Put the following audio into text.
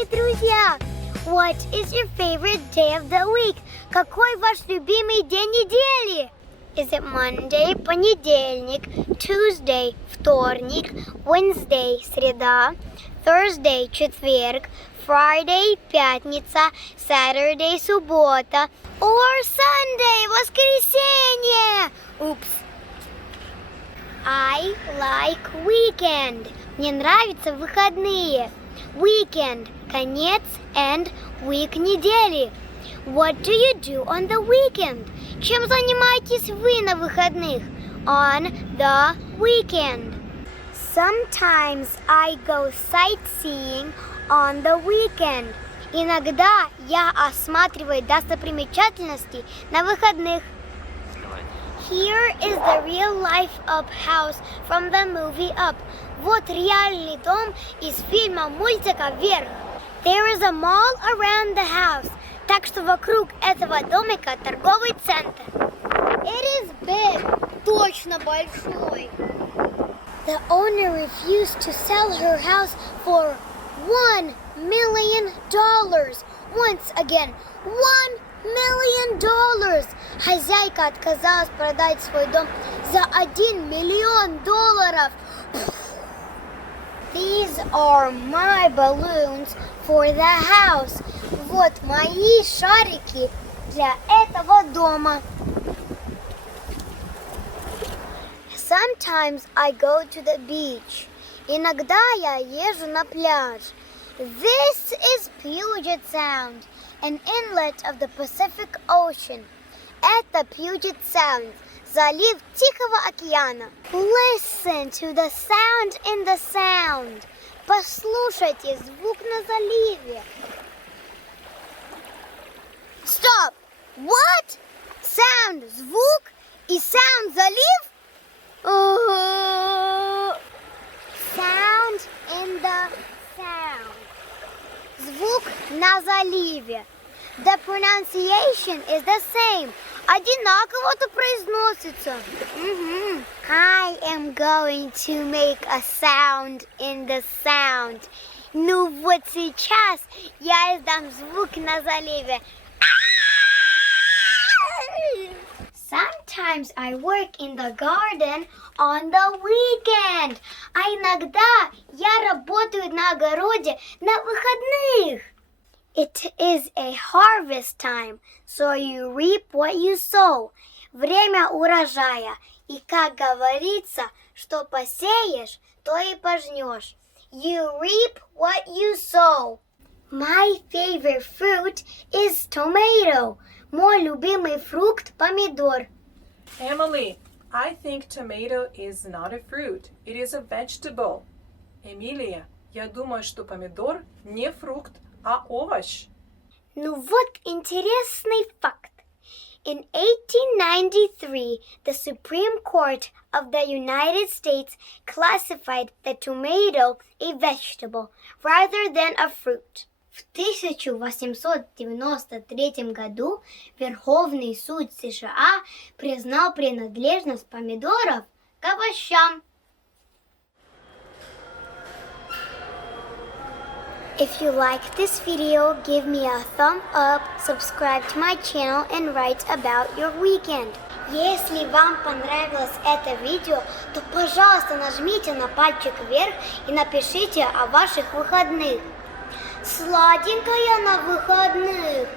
дорогие друзья! What is your favorite day of the week? Какой ваш любимый день недели? Is it Monday, понедельник, Tuesday, вторник, Wednesday, среда, Thursday, четверг, Friday, пятница, Saturday, суббота, or Sunday, воскресенье? Упс. I like weekend. Мне нравятся выходные. Weekend – конец and week – недели. What do you do on the weekend? Чем занимаетесь вы на выходных? On the weekend. Sometimes I go sightseeing on the weekend. Иногда я осматриваю достопримечательности на выходных. Here is the real life Up house from the movie Up. Вот реальный дом из фильма мультика «Вверх». There is a mall around the house. Так что вокруг этого домика торговый центр. It is big. Точно большой. The owner refused to sell her house for $1 million. Once again, $1 million. Хозяйка отказалась продать свой дом за $1 миллион. These are my balloons for the house. Вот мои шарики для этого дома. Sometimes I go to the beach. Иногда я езжу на пляж. This is Puget Sound, an inlet of the Pacific Ocean. Это Puget Sound, залив Тихого океана. Listen to the sound in the sound. Послушайте звук на заливе. Stop! What? Sound – звук и sound – залив? Sound in the sound. Звук на заливе. The pronunciation is the same. Одинаково это произносится. I am going to make a sound in the sound. Ну вот сейчас я издам звук на заливе. Sometimes I work in the garden on the weekend. А иногда я работаю на огороде на выходных. It is a harvest time, so you reap what you sow. Время урожая. И как говорится, что посеешь, то и пожнешь. You reap what you sow. My favorite fruit is tomato. Мой любимый фрукт – помидор. Emily, I think tomato is not a fruit. It is a vegetable. Эмилия, я думаю, что помидор не фрукт, а овощ. Ну вот интересный факт. In 1893, the Supreme Court of the United States classified the tomato a vegetable rather than a fruit. В 1893 году Верховный суд США признал принадлежность помидоров к овощам. If you liked this video, give me a thumb up, subscribe to my channel and write about your weekend. Если вам понравилось это видео, то, пожалуйста, нажмите на пальчик вверх и напишите о ваших выходных. Сладенькая на выходных.